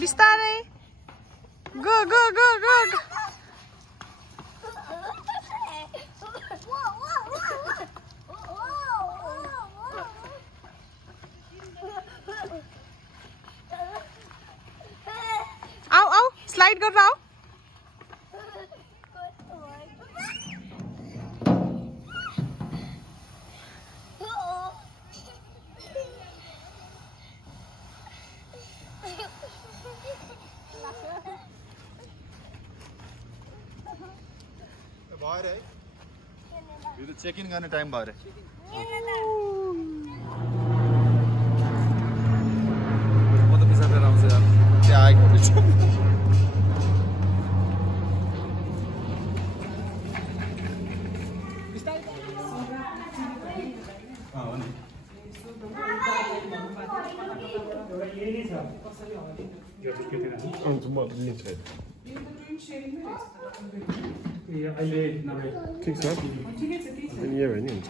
बिस्तारै go go go go आऊ आऊ स्लाइड गरेर आऊ बाहर है ये तो चेक इन करने टाइम बाहर है वो तो पिसा कर रहा हूँ यार क्या आएगा पीछे ठिक छ अनि यो भने हुन्छ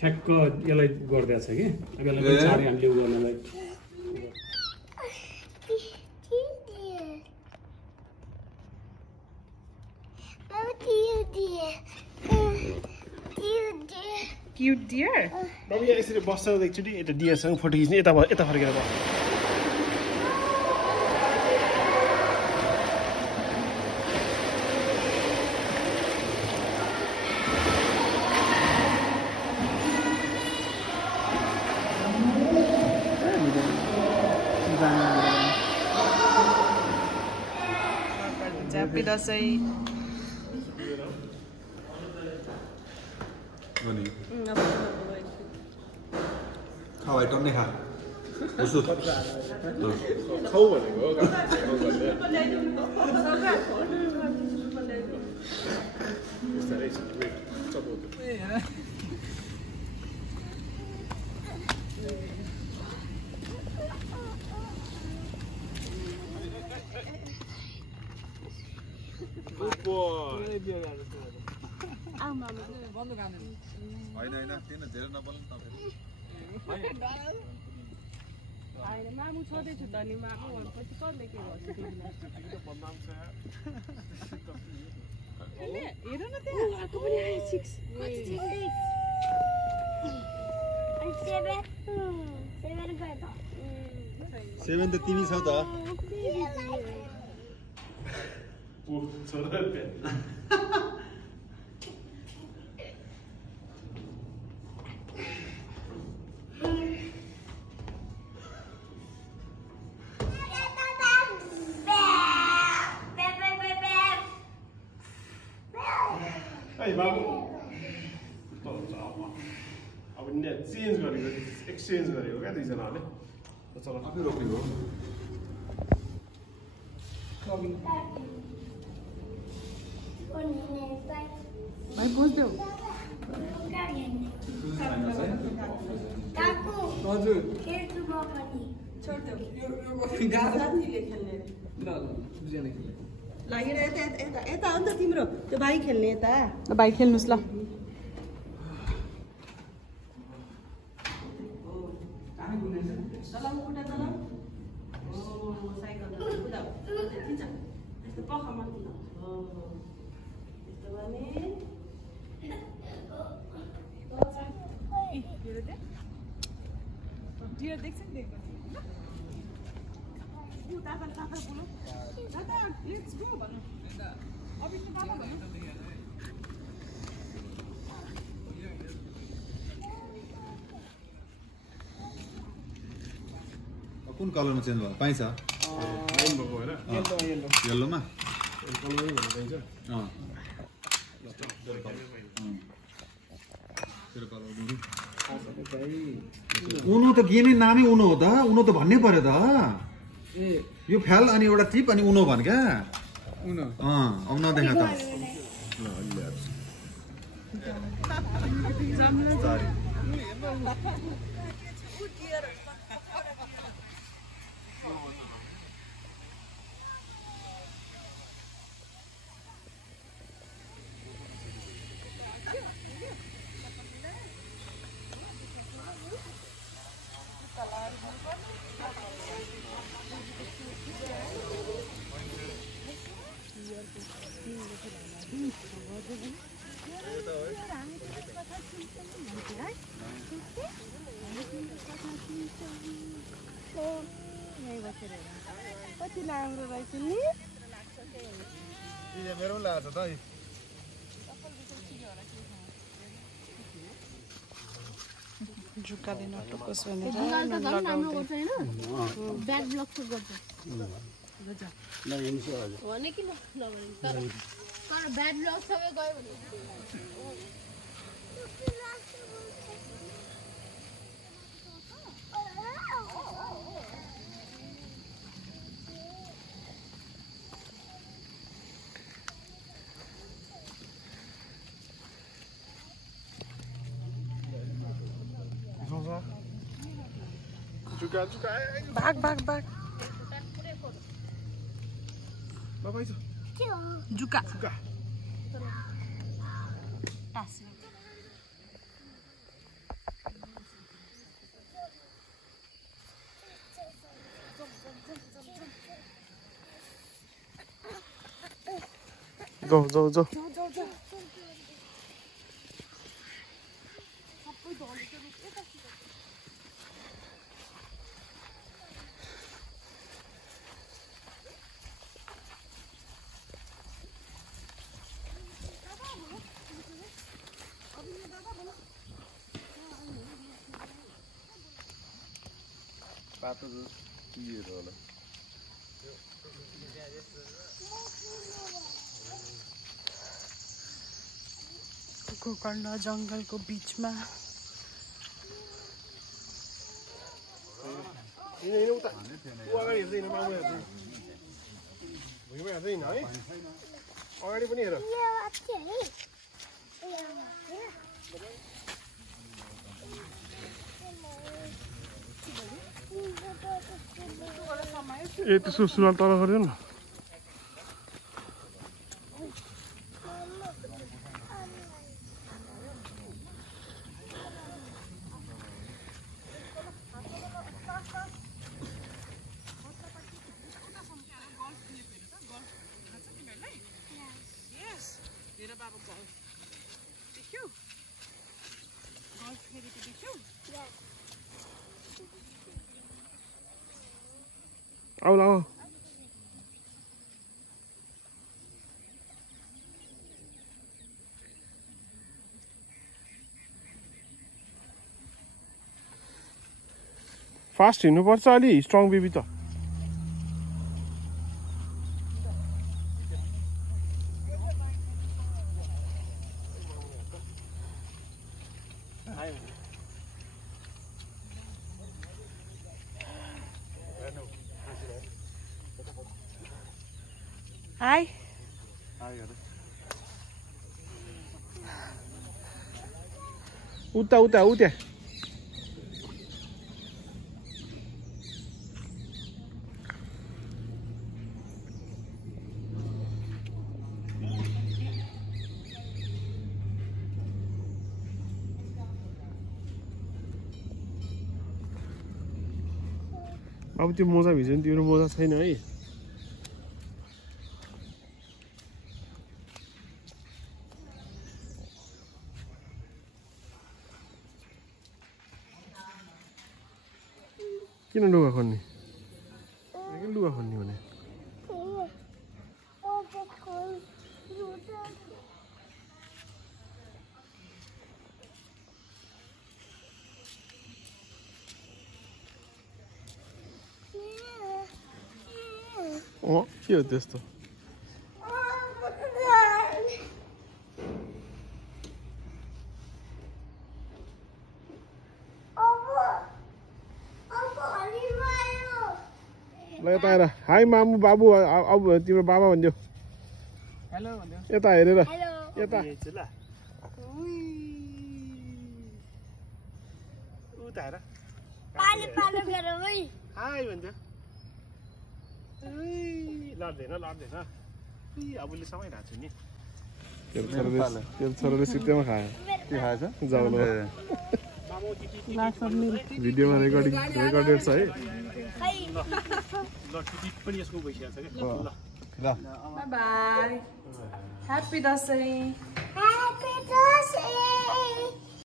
ठ्याक्क यसलाई गर्दैछ कि अब यसलाई पनि साह्रै हामीले उ गर्नलाई क्यूट डियर अब यहाँ यसरी बस्छ एकचोटि यता डियरसँग फोटो खिच्ने यता फर्केर बस्छ Happy दसैँ खाऊ है टन्ने खा उसो खाऊ भनेको होइन होइन किन धेरै नबोल्नु होइन मामु छोड्दैछु त नि मामु पछि कसले के गर्छ हेर न त्यहाँ अर्को पनि आयो 6 7 त तिमी छौ त Hey, बाबु अब चेन्ज गरेको एक्सचेन्ज गरेको क्या दुईजनाले चल आफै रोक्ने हो भाइ बुझ्देऊ हजुर लागेर यता यता हो नि त तिम्रो त्यो भाइ खेल्ने यता भाइ खेल्नुस् ल चलाउ उठा चलाउ ओ साइकल कुदाउ थिन्छ यस्तो पख मन हो यस्तो भने डियर देख्छ नि देख्छ दादा दादा बोलो दादा लेट्स गो भन्नु अभिष्ट बाबा भन्नु कुन कलरमा चेन्ज भयो पाइन्छ येल्लोमा उनो त गेमै नामै उनो हो त उनो त भन्नै पर्यो त यो फ्याल अनि एउटा चिप अनि उनो भन् क्या अब नदेखा त कति राम्रो रहेछ नि मेरो पनि लाग्छ त जुकाले नटोकोस् भनेर ब्याड ब्लक गर्छ भने किन नभने तर ब्याड ब्लक सबै गयो भने भाग भाग भाग जुका जाऊ बाटो के होला गोकर्ण जङ्गलको बीचमा अगाडि पनि हेर ए त्यसको सुरुवात तल गरिदियो न आउला आऊ फास्ट हिँड्नुपर्छ अलि स्ट्रङ बेबी त हाय उता उता उता अब त्यो मोजा भिज्यो नि त्यो मोजा छैन है किन लुगा खोल्ने लुगा खोल्ने भने के हो त्यस्तो ल यता हेर हाई मामु बाबु अब तिम्रो बाबा भनिदियो हेलो भनिदियो यता हेरेर यता उता हेर पाले पाले गरेर है हाई भनिदियो लड्दैन लड्दैन अबुले समय राख्छु नि तेरो छोराले सित्तैमा खायो के खाएछ जाउँ भिडियोमा रेकर्डेड छ है ल टिकट पनि यसको भइसकेको छ क्या ल ल by by happy Dashain Happy birthday!